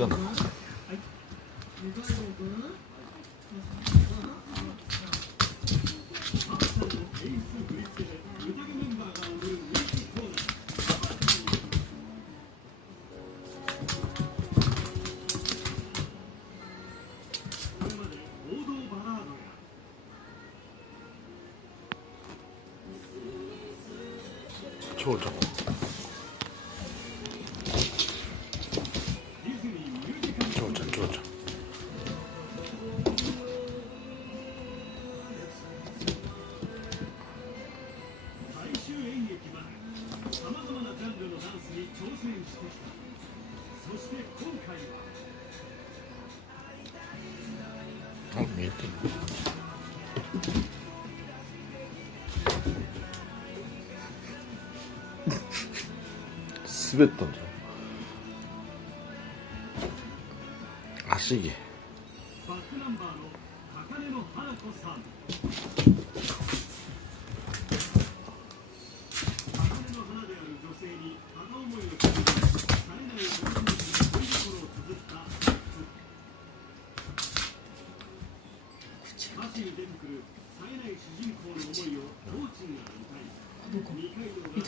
違うな。蝶々。蝶々蝶々。あ、見えてる。滑ったんじゃん。足毛。バックナンバーの高根の花子さん。高根の花である女性に片思いをされない男の子の恋心を綴った歌詞に出てくる冴えない主人公の思いを道中が歌い、二階堂が